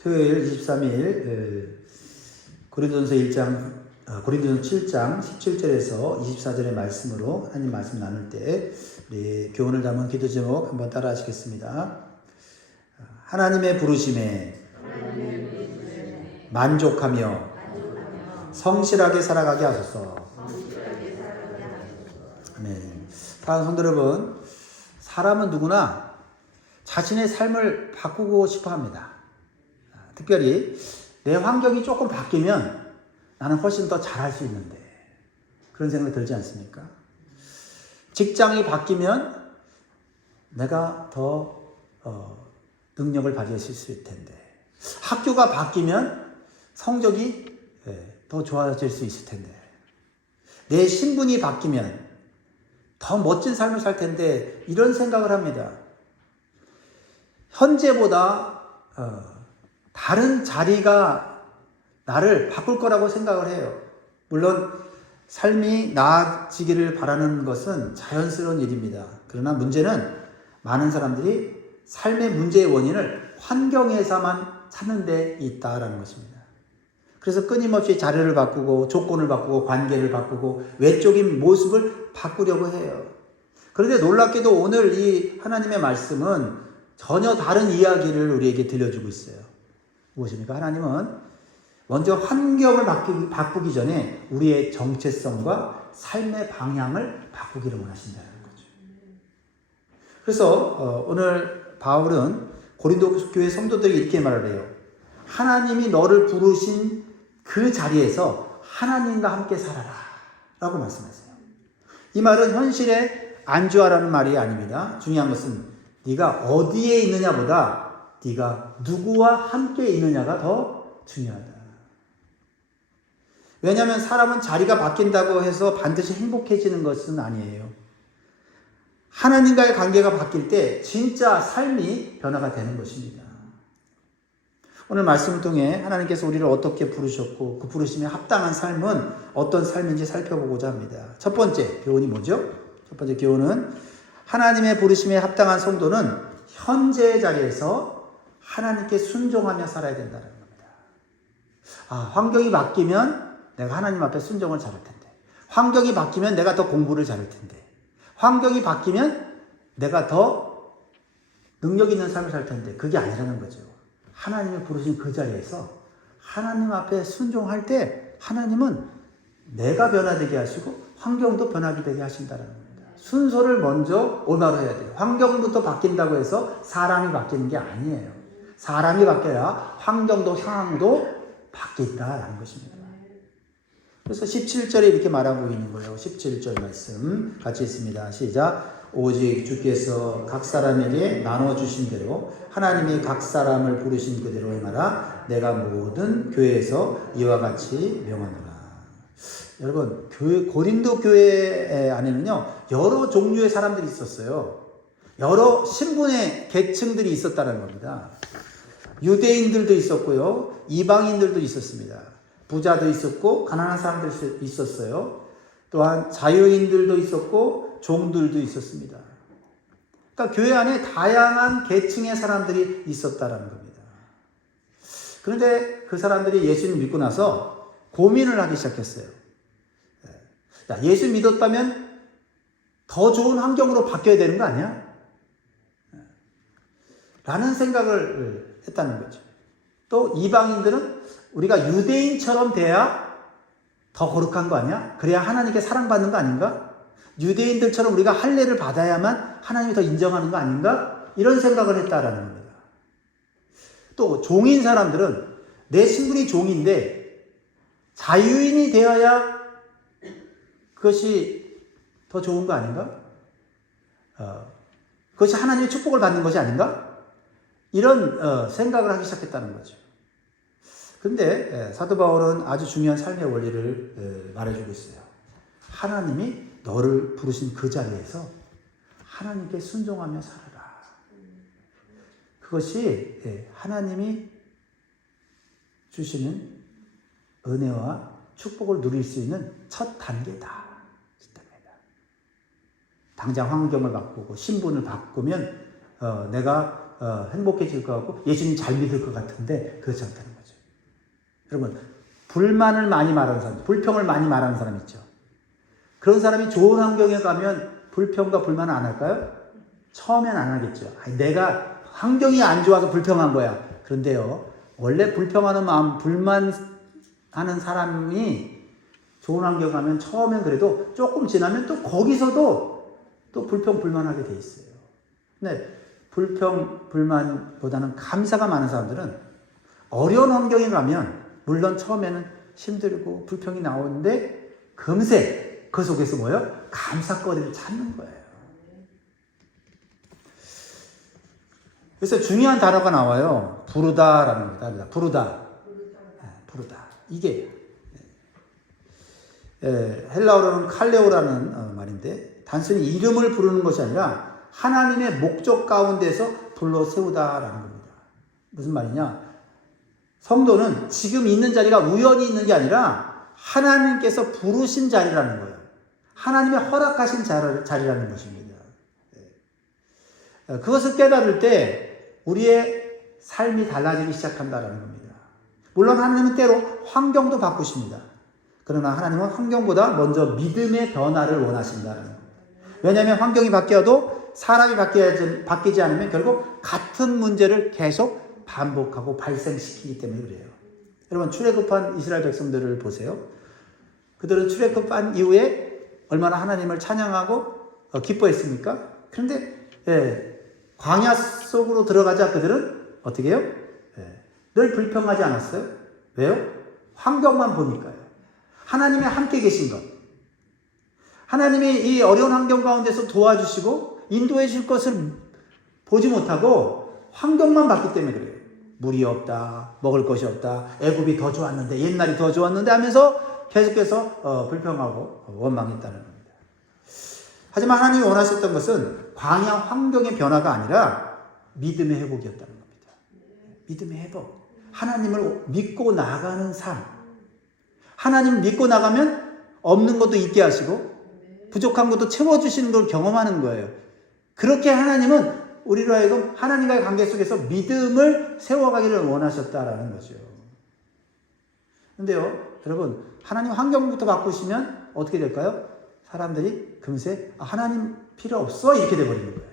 토요일 23일 고린도전서 7장 17절에서 24절의 말씀으로 하나님 말씀 나눌 때 우리 교훈을 담은 기도 제목 한번 따라 하시겠습니다. 하나님의 부르심에 만족하며 성실하게 살아가게 하소서. 아멘. 사랑하는 성도 여러분, 사람은 누구나 자신의 삶을 바꾸고 싶어 합니다. 특별히 내 환경이 조금 바뀌면 나는 훨씬 더 잘할 수 있는데, 그런 생각이 들지 않습니까? 직장이 바뀌면 내가 더 능력을 발휘했을 수 있을 텐데, 학교가 바뀌면 성적이 더 좋아질 수 있을 텐데, 내 신분이 바뀌면 더 멋진 삶을 살 텐데, 이런 생각을 합니다. 현재보다 다른 자리가 나를 바꿀 거라고 생각을 해요. 물론 삶이 나아지기를 바라는 것은 자연스러운 일입니다. 그러나 문제는 많은 사람들이 삶의 문제의 원인을 환경에서만 찾는 데 있다라는 것입니다. 그래서 끊임없이 자리를 바꾸고 조건을 바꾸고 관계를 바꾸고 외적인 모습을 바꾸려고 해요. 그런데 놀랍게도 오늘 이 하나님의 말씀은 전혀 다른 이야기를 우리에게 들려주고 있어요. 무엇입니까? 하나님은 먼저 환경을 바꾸기 전에 우리의 정체성과 삶의 방향을 바꾸기를 원하신다는 거죠. 그래서 오늘 바울은 고린도 교회 성도들이 이렇게 말을 해요. 하나님이 너를 부르신 그 자리에서 하나님과 함께 살아라 라고 말씀하세요. 이 말은 현실에 안주하라는 말이 아닙니다. 중요한 것은 네가 어디에 있느냐보다 네가 누구와 함께 있느냐가 더 중요하다. 왜냐하면 사람은 자리가 바뀐다고 해서 반드시 행복해지는 것은 아니에요. 하나님과의 관계가 바뀔 때 진짜 삶이 변화가 되는 것입니다. 오늘 말씀을 통해 하나님께서 우리를 어떻게 부르셨고 그 부르심에 합당한 삶은 어떤 삶인지 살펴보고자 합니다. 첫 번째 교훈이 뭐죠? 첫 번째 교훈은 하나님의 부르심에 합당한 성도는 현재의 자리에서 하나님께 순종하며 살아야 된다는 겁니다. 환경이 바뀌면 내가 하나님 앞에 순종을 잘할 텐데, 환경이 바뀌면 내가 더 공부를 잘할 텐데, 환경이 바뀌면 내가 더 능력 있는 삶을 살 텐데, 그게 아니라는 거죠. 하나님이 부르신 그 자리에서 하나님 앞에 순종할 때 하나님은 내가 변화되게 하시고 환경도 변하게 되게 하신다는 겁니다. 순서를 먼저 올바로 해야 돼요. 환경부터 바뀐다고 해서 사람이 바뀌는 게 아니에요. 사람이 바뀌어야 환경도 상황도 바뀐다라는 것입니다. 그래서 17절에 이렇게 말하고 있는 거예요. 17절 말씀 같이 있습니다. 시작. 오직 주께서 각 사람에게 나눠주신 대로 하나님이 각 사람을 부르신 그대로 행하라. 내가 모든 교회에서 이와 같이 명하노라. 여러분, 고린도 교회 안에는요, 여러 종류의 사람들이 있었어요. 여러 신분의 계층들이 있었다는 겁니다. 유대인들도 있었고요, 이방인들도 있었습니다. 부자도 있었고 가난한 사람들도 있었어요. 또한 자유인들도 있었고 종들도 있었습니다. 그러니까 교회 안에 다양한 계층의 사람들이 있었다는 겁니다. 그런데 그 사람들이 예수님 믿고 나서 고민을 하기 시작했어요. 야, 예수 믿었다면 더 좋은 환경으로 바뀌어야 되는 거 아니야? 라는 생각을 했다는 거죠. 또 이방인들은 우리가 유대인처럼 돼야 더 거룩한 거 아니야? 그래야 하나님께 사랑받는 거 아닌가? 유대인들처럼 우리가 할례를 받아야만 하나님이 더 인정하는 거 아닌가? 이런 생각을 했다라는 겁니다. 또 종인 사람들은 내 신분이 종인데 자유인이 되어야 그것이 더 좋은 거 아닌가? 그것이 하나님의 축복을 받는 것이 아닌가? 이런 생각을 하기 시작했다는 거죠. 그런데 사도 바울은 아주 중요한 삶의 원리를 말해주고 있어요. 하나님이 너를 부르신 그 자리에서 하나님께 순종하며 살아라. 그것이 하나님이 주시는 은혜와 축복을 누릴 수 있는 첫 단계다. 당장 환경을 바꾸고 신분을 바꾸면 내가 행복해질 것 같고 예수님 잘 믿을 것 같은데 그렇지 않다는 거죠. 여러분, 불만을 많이 말하는 사람, 불평을 많이 말하는 사람 있죠. 그런 사람이 좋은 환경에 가면 불평과 불만을 안 할까요? 처음엔 안 하겠죠. 내가 환경이 안 좋아서 불평한 거야. 그런데요, 원래 불평하는 마음, 불만하는 사람이 좋은 환경 가면 처음엔 그래도 조금 지나면 또 거기서도 또 불평, 불만하게 돼 있어요. 근데 불평, 불만보다는 감사가 많은 사람들은 어려운 환경에 가면 물론 처음에는 힘들고 불평이 나오는데 금세 그 속에서 뭐예요? 감사거리를 찾는 거예요. 그래서 중요한 단어가 나와요. 부르다라는 겁니다. 부르다. 부르다. 이게 헬라어로는 칼레오라는 말인데 단순히 이름을 부르는 것이 아니라 하나님의 목적 가운데서 불러 세우다라는 겁니다. 무슨 말이냐? 성도는 지금 있는 자리가 우연히 있는 게 아니라 하나님께서 부르신 자리라는 거예요. 하나님의 허락하신 자리라는 것입니다. 그것을 깨달을 때 우리의 삶이 달라지기 시작한다는 겁니다. 물론 하나님은 때로 환경도 바꾸십니다. 그러나 하나님은 환경보다 먼저 믿음의 변화를 원하신다는 겁니다. 왜냐하면 환경이 바뀌어도 사람이 바뀌지 않으면 결국 같은 문제를 계속 반복하고 발생시키기 때문에 그래요. 여러분, 출애굽한 이스라엘 백성들을 보세요. 그들은 출애굽한 이후에 얼마나 하나님을 찬양하고 기뻐했습니까? 그런데 광야 속으로 들어가자 그들은 어떻게 해요? 늘 불평하지 않았어요? 왜요? 환경만 보니까요. 하나님이 함께 계신 것. 하나님이 이 어려운 환경 가운데서 도와주시고 인도해 줄 것을 보지 못하고 환경만 봤기 때문에 그래요. 물이 없다, 먹을 것이 없다, 애굽이 더 좋았는데, 옛날이 더 좋았는데 하면서 계속해서 불평하고 원망했다는 겁니다. 하지만 하나님이 원하셨던 것은 광야 환경의 변화가 아니라 믿음의 회복이었다는 겁니다. 믿음의 회복. 하나님을 믿고 나가는 삶. 하나님 믿고 나가면 없는 것도 있게 하시고 부족한 것도 채워주시는 걸 경험하는 거예요. 그렇게 하나님은 우리로 하여금 하나님과의 관계 속에서 믿음을 세워가기를 원하셨다라는 거죠. 그런데요, 여러분, 하나님 환경부터 바꾸시면 어떻게 될까요? 사람들이 금세 하나님 필요 없어 이렇게 돼버리는 거예요.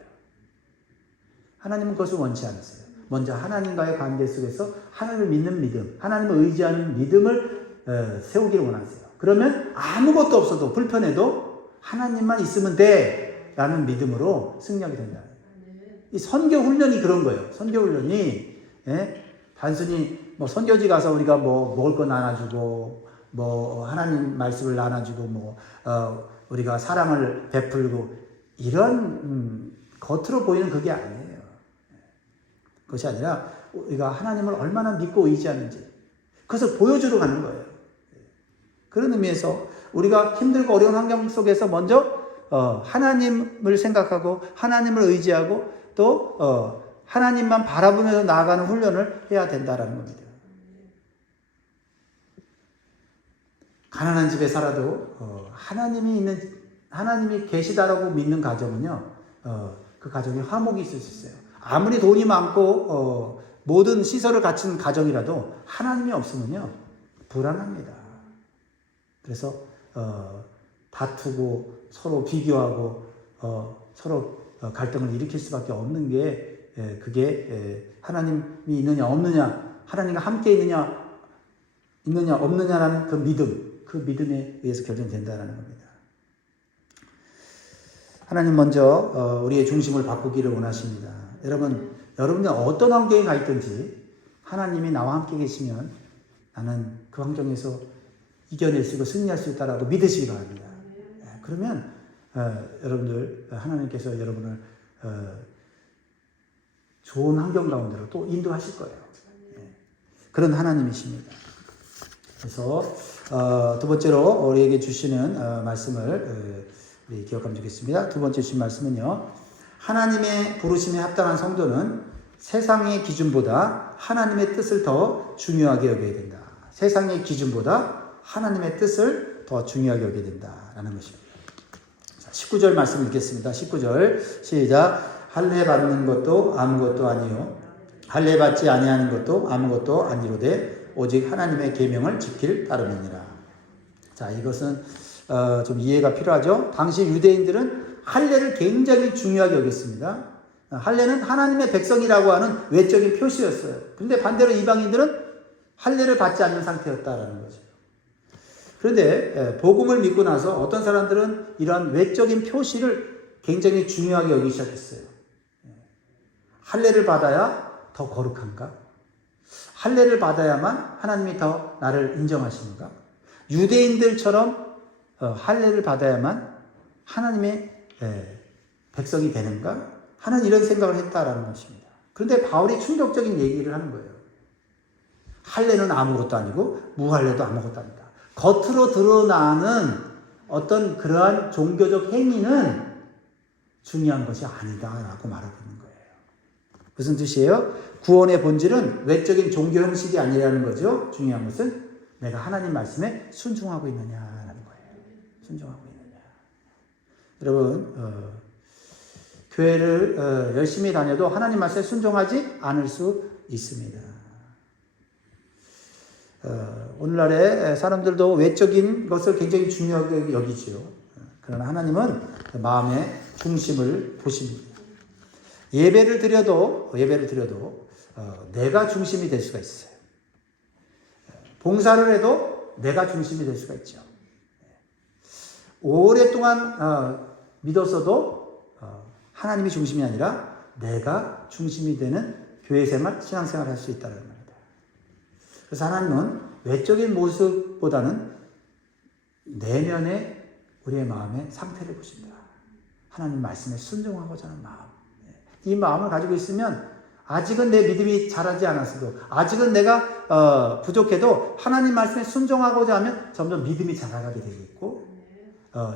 하나님은 그것을 원치 않으세요. 먼저 하나님과의 관계 속에서 하나님을 믿는 믿음, 하나님을 의지하는 믿음을 세우기를 원하세요. 그러면 아무것도 없어도 불편해도 하나님만 있으면 돼 라는 믿음으로 승리하게 된다. 이 선교 훈련이 그런 거예요. 선교 훈련이 단순히 뭐 선교지 가서 우리가 뭐 먹을 거 나눠주고 뭐 하나님 말씀을 나눠주고 뭐 우리가 사랑을 베풀고 이런 겉으로 보이는 그게 아니에요. 그것이 아니라 우리가 하나님을 얼마나 믿고 의지하는지 그것을 보여주러 가는 거예요. 그런 의미에서 우리가 힘들고 어려운 환경 속에서 먼저 하나님을 생각하고 하나님을 의지하고 또 하나님만 바라보면서 나아가는 훈련을 해야 된다라는 겁니다. 가난한 집에 살아도 하나님이 계시다라고 믿는 가정은요, 그 가정에 화목이 있을 수 있어요. 아무리 돈이 많고 모든 시설을 갖춘 가정이라도 하나님이 없으면요 불안합니다. 그래서 다투고 서로 비교하고 서로 갈등을 일으킬 수밖에 없는 게 그게 하나님이 있느냐 없느냐, 하나님과 함께 있느냐 없느냐라는 그 믿음에 의해서 결정된다라는 겁니다. 하나님 먼저 우리의 중심을 바꾸기를 원하십니다. 여러분이 어떤 환경에 가 있든지 하나님이 나와 함께 계시면 나는 그 환경에서 이겨낼 수 있고 승리할 수 있다라고 믿으시기 바랍니다. 그러면 여러분들 하나님께서 여러분을 좋은 환경 가운데로 또 인도하실 거예요. 그런 하나님이십니다. 그래서 두 번째로 우리에게 주시는 말씀을 우리 기억하면 좋겠습니다. 두 번째 주신 말씀은요, 하나님의 부르심에 합당한 성도는 세상의 기준보다 하나님의 뜻을 더 중요하게 여겨야 된다. 세상의 기준보다 하나님의 뜻을 더 중요하게 여겨야 된다라는 것입니다. 자, 19절 말씀 읽겠습니다. 19절 시작. 할례 받는 것도 아무것도 아니요 할례 받지 아니하는 것도 아무것도 아니로되 오직 하나님의 계명을 지킬 따름이니라. 자, 이것은 좀 이해가 필요하죠. 당시 유대인들은 할례를 굉장히 중요하게 여겼습니다. 할례는 하나님의 백성이라고 하는 외적인 표시였어요. 그런데 반대로 이방인들은 할례를 받지 않는 상태였다라는 거죠. 그런데 복음을 믿고 나서 어떤 사람들은 이런 외적인 표시를 굉장히 중요하게 여기기 시작했어요. 할례를 받아야 더 거룩한가? 할례를 받아야만 하나님이 더 나를 인정하시는가? 유대인들처럼 할례를 받아야만 하나님의 백성이 되는가? 하는 이런 생각을 했다라는 것입니다. 그런데 바울이 충격적인 얘기를 하는 거예요. 할례는 아무것도 아니고 무할례도 아무것도 아니다. 겉으로 드러나는 어떤 그러한 종교적 행위는 중요한 것이 아니다라고 말하고 있는 거예요. 무슨 뜻이에요? 구원의 본질은 외적인 종교 형식이 아니라는 거죠. 중요한 것은 내가 하나님 말씀에 순종하고 있느냐라는 거예요. 순종하고 있느냐. 여러분, 교회를 열심히 다녀도 하나님 말씀에 순종하지 않을 수 있습니다. 오늘날의 사람들도 외적인 것을 굉장히 중요하게 여기지요. 그러나 하나님은 그 마음의 중심을 보십니다. 예배를 드려도 내가 중심이 될 수가 있어요. 봉사를 해도 내가 중심이 될 수가 있죠. 오랫동안 믿었어도 하나님이 중심이 아니라 내가 중심이 되는 교회 생활, 신앙생활을 할 수 있다는 겁니다. 그래서 하나님은 외적인 모습보다는 내면의 우리의 마음의 상태를 보신다. 하나님 말씀에 순종하고자 하는 마음. 이 마음을 가지고 있으면 아직은 내 믿음이 자라지 않았어도, 아직은 내가 부족해도 하나님 말씀에 순종하고자 하면 점점 믿음이 자라가게 되겠고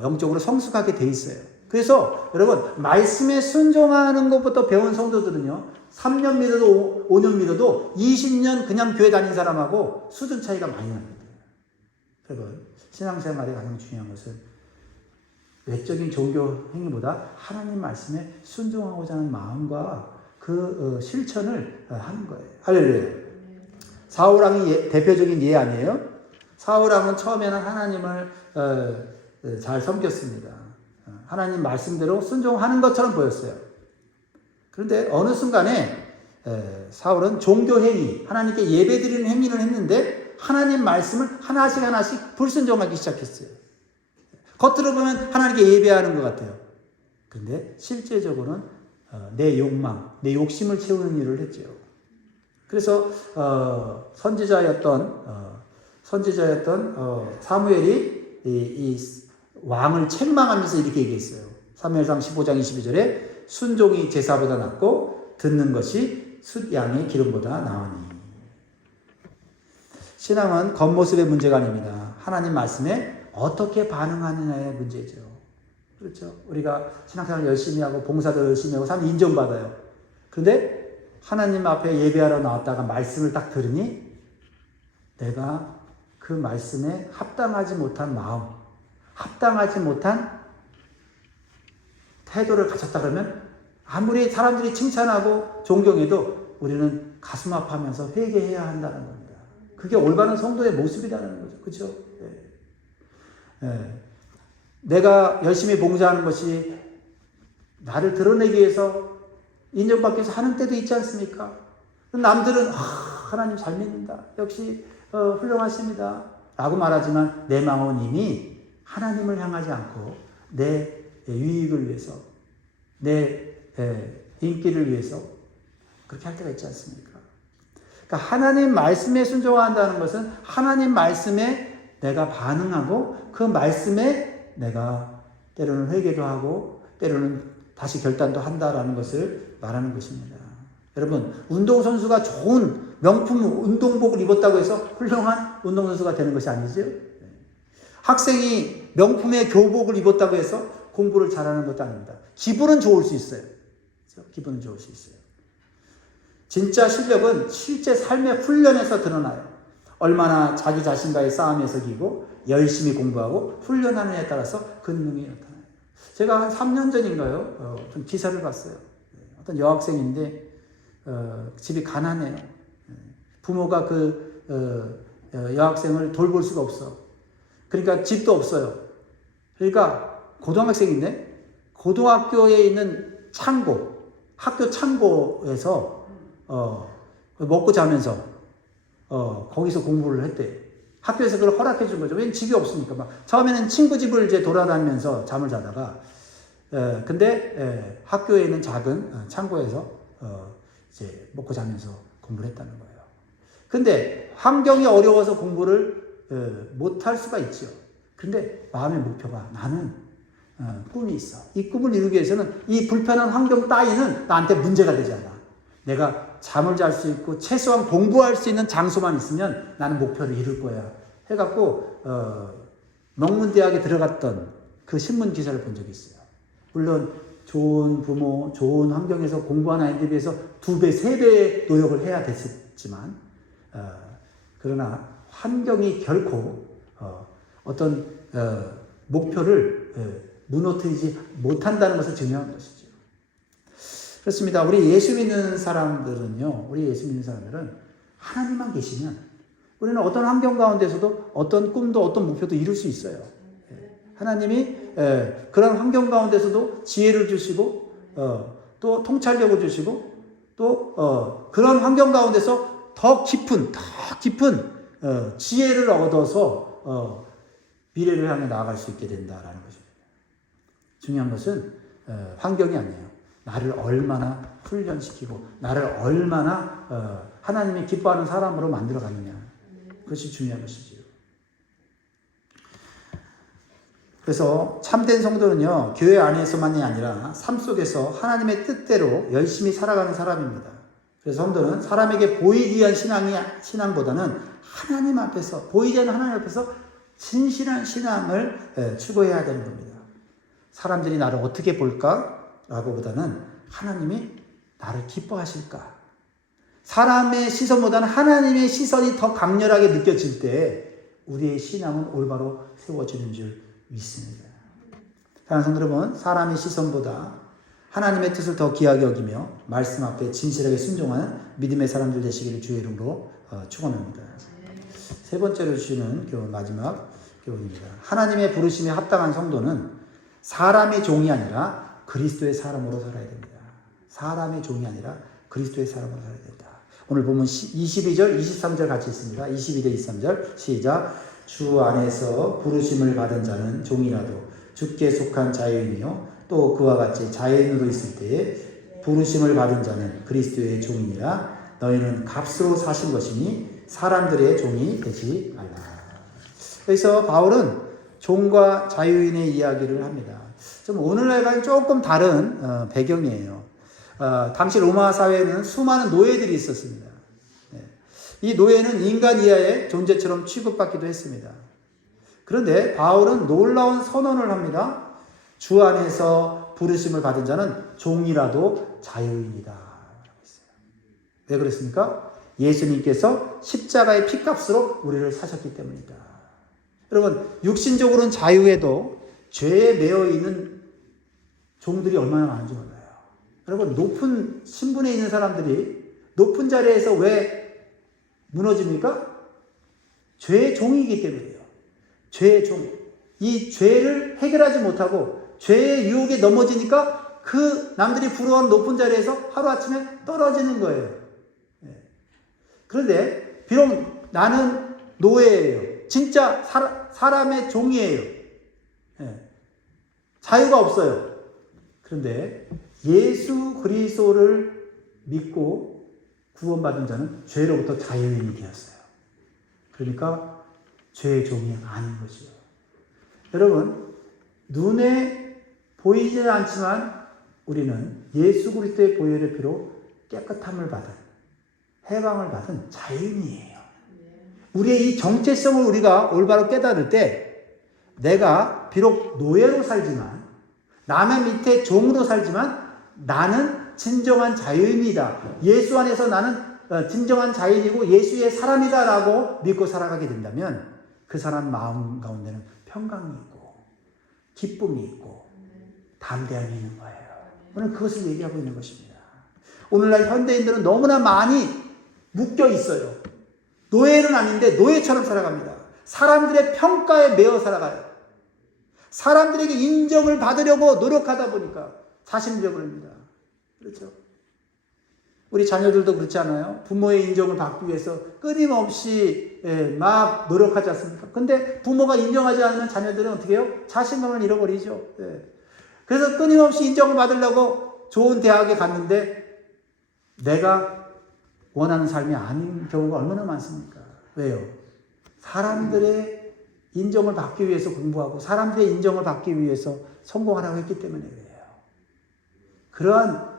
영적으로 성숙하게 돼 있어요. 그래서 여러분, 말씀에 순종하는 것부터 배운 성도들은요, 3년 믿어도 5년 믿어도 20년 그냥 교회 다닌 사람하고 수준 차이가 많이 납니다. 여러분, 신앙생활에 가장 중요한 것은 외적인 종교 행위보다 하나님 말씀에 순종하고자 하는 마음과 그 실천을 하는 거예요. 할렐루야. 사울왕이 대표적인 예 아니에요? 사울왕은 처음에는 하나님을 잘 섬겼습니다. 하나님 말씀대로 순종하는 것처럼 보였어요. 그런데 어느 순간에 사울은 종교 행위, 하나님께 예배드리는 행위를 했는데 하나님 말씀을 하나씩 불순종하기 시작했어요. 겉으로 보면 하나님께 예배하는 것 같아요. 그런데 실제적으로는 내 욕망, 내 욕심을 채우는 일을 했죠. 그래서 선지자였던 사무엘이 이 왕을 책망하면서 이렇게 얘기했어요. 사무엘상 15장 22절에 순종이 제사보다 낫고 듣는 것이 숫양의 기름보다 나으니. 신앙은 겉모습의 문제가 아닙니다. 하나님 말씀에 어떻게 반응하느냐의 문제죠. 그렇죠? 우리가 신앙생활 열심히 하고 봉사도 열심히 하고 사람 인정받아요. 그런데 하나님 앞에 예배하러 나왔다가 말씀을 딱 들으니 내가 그 말씀에 합당하지 못한 마음, 합당하지 못한 태도를 가졌다 그러면 아무리 사람들이 칭찬하고 존경해도 우리는 가슴 아파하면서 회개해야 한다는 겁니다. 그게 올바른 성도의 모습이라는 거죠. 그렇죠? 내가 열심히 봉사하는 것이 나를 드러내기 위해서 인정받기 위해서 하는 때도 있지 않습니까? 남들은 하나님 잘 믿는다. 역시 훌륭하십니다. 라고 말하지만 내 마음은 이미 하나님을 향하지 않고 내 유익을 위해서, 내 인기를 위해서 그렇게 할 때가 있지 않습니까? 그러니까 하나님 말씀에 순종한다는 것은 하나님 말씀에 내가 반응하고 그 말씀에 내가 때로는 회개도 하고 때로는 다시 결단도 한다라는 것을 말하는 것입니다. 여러분, 운동선수가 좋은 명품 운동복을 입었다고 해서 훌륭한 운동선수가 되는 것이 아니죠. 학생이 명품의 교복을 입었다고 해서 공부를 잘하는 것도 아닙니다. 기분은 좋을 수 있어요. 기분은 좋을 수 있어요. 진짜 실력은 실제 삶의 훈련에서 드러나요. 얼마나 자기 자신과의 싸움에서 이기고 열심히 공부하고 훈련하는 에 따라서 그 능력이 나타나요. 제가 한 3년 전인가요? 좀 기사를 봤어요. 어떤 여학생인데 집이 가난해요. 부모가 그 여학생을 돌볼 수가 없어. 그러니까 집도 없어요. 그러니까 고등학생인데 고등학교에 있는 창고, 학교 창고에서 먹고 자면서 거기서 공부를 했대요. 학교에서 그걸 허락해 준 거죠. 왜냐면 집이 없으니까. 막 처음에는 친구 집을 이제 돌아다니면서 잠을 자다가 근데 학교에 있는 작은 창고에서 이제 먹고 자면서 공부를 했다는 거예요. 근데 환경이 어려워서 공부를 못할 수가 있죠. 근데 마음의 목표가 나는 꿈이 있어. 이 꿈을 이루기 위해서는 이 불편한 환경 따위는 나한테 문제가 되지 않아. 내가 잠을 잘 수 있고 최소한 공부할 수 있는 장소만 있으면 나는 목표를 이룰 거야. 해갖고 명문대학에 들어갔던 그 신문 기사를 본 적이 있어요. 물론 좋은 부모, 좋은 환경에서 공부한 아이들에 비해서 2배, 3배의 노력을 해야 됐지만 그러나 환경이 결코 어떤 목표를 무너뜨리지 못한다는 것을 증명한 것이죠. 그렇습니다. 우리 예수 믿는 사람들은요, 하나님만 계시면 우리는 어떤 환경 가운데서도 어떤 꿈도 어떤 목표도 이룰 수 있어요. 하나님이 그런 환경 가운데서도 지혜를 주시고 또 통찰력을 주시고 또 그런 환경 가운데서 더 깊은 지혜를 얻어서 미래를 향해 나아갈 수 있게 된다라는 것입니다. 중요한 것은 환경이 아니에요. 나를 얼마나 훈련시키고 나를 얼마나 하나님이 기뻐하는 사람으로 만들어가느냐. 그것이 중요한 것이지요. 그래서 참된 성도는요, 교회 안에서만이 아니라 삶 속에서 하나님의 뜻대로 열심히 살아가는 사람입니다. 그래서 성도는 사람에게 보이기 위한 신앙보다는 하나님 앞에서, 보이지 않는 하나님 앞에서 진실한 신앙을 추구해야 되는 겁니다. 사람들이 나를 어떻게 볼까? 라고 보다는 하나님이 나를 기뻐하실까? 사람의 시선보다는 하나님의 시선이 더 강렬하게 느껴질 때 우리의 신앙은 올바로 세워지는 줄 믿습니다. 사랑하는 성도 여러분, 사람의 시선보다 하나님의 뜻을 더 귀하게 여기며 말씀 앞에 진실하게 순종하는 믿음의 사람들 되시기를 주의 이름으로 축원합니다. 세 번째로 주시는 교훈, 마지막 교훈입니다. 하나님의 부르심에 합당한 성도는 사람의 종이 아니라 그리스도의 사람으로 살아야 됩니다. 사람의 종이 아니라 그리스도의 사람으로 살아야 된다. 오늘 보면 22절, 23절 같이 있습니다. 22절, 23절 시작. 주 안에서 부르심을 받은 자는 종이라도 주께 속한 자유인이요 또 그와 같이 자유인으로 있을 때에 부르심을 받은 자는 그리스도의 종이니라. 너희는 값으로 사신 것이니 사람들의 종이 되지 말라. 그래서 바울은 종과 자유인의 이야기를 합니다. 좀 오늘날과는 조금 다른 배경이에요. 당시 로마 사회에는 수많은 노예들이 있었습니다. 이 노예는 인간 이하의 존재처럼 취급받기도 했습니다. 그런데 바울은 놀라운 선언을 합니다. 주 안에서 부르심을 받은 자는 종이라도 자유인이다. 왜 그랬습니까? 예수님께서 십자가의 피값으로 우리를 사셨기 때문이다. 여러분, 육신적으로는 자유해도 죄에 매여 있는 종들이 얼마나 많은지 몰라요. 여러분, 높은 신분에 있는 사람들이 높은 자리에서 왜 무너집니까? 죄의 종이기 때문이에요. 죄의 종. 이 죄를 해결하지 못하고 죄의 유혹에 넘어지니까 그 남들이 부러워하는 높은 자리에서 하루아침에 떨어지는 거예요. 그런데 비록 나는 노예예요. 진짜 사람의 종이에요. 자유가 없어요. 그런데 예수 그리스도를 믿고 구원받은 자는 죄로부터 자유인이 되었어요. 그러니까 죄의 종이 아닌 것이요. 여러분, 눈에 보이지는 않지만 우리는 예수 그리스도의 보혈의 피로 깨끗함을 받은, 해방을 받은 자유인이에요. 우리의 이 정체성을 우리가 올바로 깨달을 때 내가 비록 노예로 살지만, 남의 밑에 종으로 살지만 나는 진정한 자유인이다. 예수 안에서 나는 진정한 자유인이고 예수의 사람이다 라고 믿고 살아가게 된다면 그 사람 마음 가운데는 평강이 있고 기쁨이 있고 담대함이 있는 거예요. 오늘 그것을 얘기하고 있는 것입니다. 오늘날 현대인들은 너무나 많이 묶여 있어요. 노예는 아닌데 노예처럼 살아갑니다. 사람들의 평가에 매어 살아가요. 사람들에게 인정을 받으려고 노력하다 보니까 자신을 잃어버립니다. 그렇죠? 우리 자녀들도 그렇지 않아요? 부모의 인정을 받기 위해서 끊임없이 막 노력하지 않습니까? 근데 부모가 인정하지 않으면 자녀들은 어떻게 해요? 자신감을 잃어버리죠. 그래서 끊임없이 인정을 받으려고 좋은 대학에 갔는데 내가 원하는 삶이 아닌 경우가 얼마나 많습니까? 왜요? 사람들의 인정을 받기 위해서 공부하고 사람들의 인정을 받기 위해서 성공하라고 했기 때문에 그래요. 그러한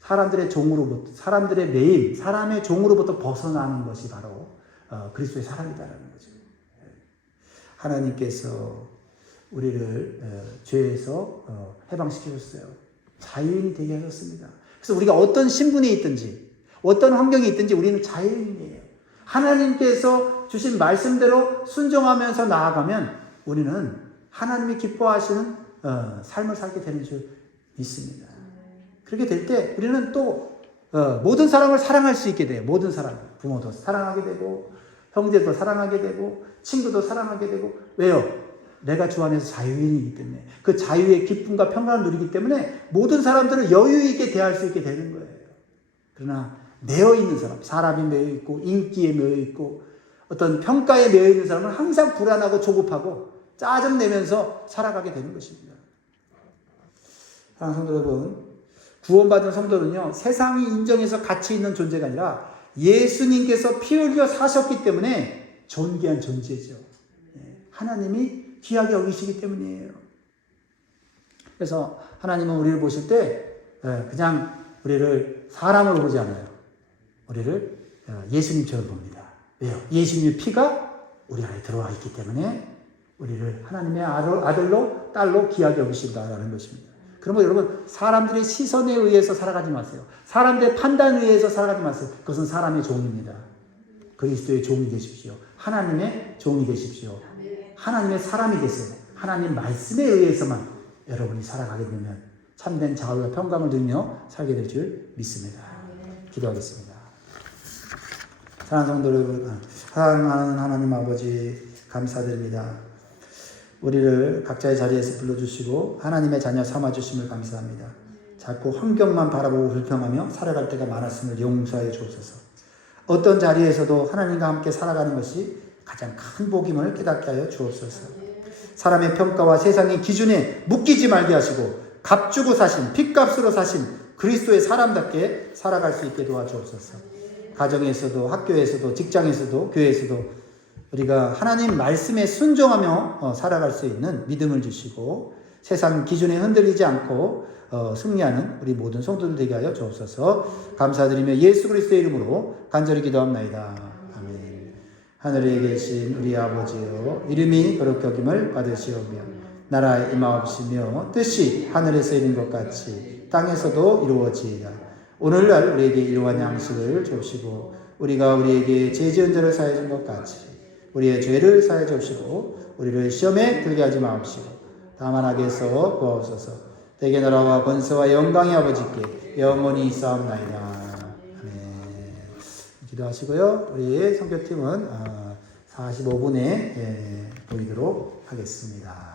사람들의 종으로부터, 사람들의 매일, 사람의 종으로부터 벗어나는 것이 바로 그리스도의 사랑이다라는 거죠. 하나님께서 우리를 죄에서 해방시키셨어요. 자유인이 되게 하셨습니다. 그래서 우리가 어떤 신분에 있든지, 어떤 환경에 있든지 우리는 자유인이에요. 하나님께서 주신 말씀대로 순종하면서 나아가면 우리는 하나님이 기뻐하시는 삶을 살게 되는 줄 믿습니다. 그렇게 될 때 우리는 또 모든 사람을 사랑할 수 있게 돼요. 모든 사람, 부모도 사랑하게 되고 형제도 사랑하게 되고 친구도 사랑하게 되고. 왜요? 내가 주 안에서 자유인이기 때문에, 그 자유의 기쁨과 평강을 누리기 때문에 모든 사람들을 여유 있게 대할 수 있게 되는 거예요. 그러나 매여 있는 사람, 사람이 매여 있고 인기에 매여 있고 어떤 평가에 매여 있는 사람은 항상 불안하고 조급하고 짜증내면서 살아가게 되는 것입니다. 사랑하는 성도 여러분, 구원받은 성도는요, 세상이 인정해서 가치 있는 존재가 아니라 예수님께서 피 흘려 사셨기 때문에 존귀한 존재죠. 하나님이 귀하게 여기시기 때문이에요. 그래서 하나님은 우리를 보실 때 그냥 우리를 사람으로 보지 않아요. 우리를 예수님처럼 봅니다. 왜요? 예수님의 피가 우리 안에 들어와 있기 때문에 우리를 하나님의 아들로 딸로 귀하게 여기신다라는 것입니다. 그러면 여러분, 사람들의 시선에 의해서 살아가지 마세요. 사람들의 판단에 의해서 살아가지 마세요. 그것은 사람의 종입니다. 그리스도의 종이 되십시오. 하나님의 종이 되십시오. 하나님의 사람이 되세요. 하나님 말씀에 의해서만 여러분이 살아가게 되면 참된 자유와 평강을 누리며 살게 될 줄 믿습니다. 기도하겠습니다. 사랑하는 성도 여러분, 사랑하는 하나님 아버지 감사드립니다. 우리를 각자의 자리에서 불러주시고 하나님의 자녀 삼아주심을 감사합니다. 자꾸 환경만 바라보고 불평하며 살아갈 때가 많았음을 용서해 주옵소서. 어떤 자리에서도 하나님과 함께 살아가는 것이 가장 큰 복임을 깨닫게 하여 주옵소서. 사람의 평가와 세상의 기준에 묶이지 말게 하시고 값주고 사신, 핏값으로 사신 그리스도의 사람답게 살아갈 수 있게 도와주옵소서. 가정에서도 학교에서도 직장에서도 교회에서도 우리가 하나님 말씀에 순종하며 살아갈 수 있는 믿음을 주시고 세상 기준에 흔들리지 않고 승리하는 우리 모든 성도들 되게 하여 주옵소서. 감사드리며 예수 그리스도의 이름으로 간절히 기도합나이다. 아멘. 하늘에 계신 우리 아버지여, 이름이 거룩히 여김을 받으시오며 나라에 임하옵시며 뜻이 하늘에서 이룬 것 같이 땅에서도 이루어지이다. 오늘날 우리에게 이러한 양식을 주시고 우리가 우리에게 죄 지은 자를 사하여 준 것 같이 우리의 죄를 사하여 주시고 우리를 시험에 들게 하지 마옵시고 다만 악에서 구하옵소서. 대개 나라와 권세와 영광의 아버지께 영원히 있사옵나이다. 아멘. 기도하시고요. 우리 선교팀은 45분에 보이도록 하겠습니다.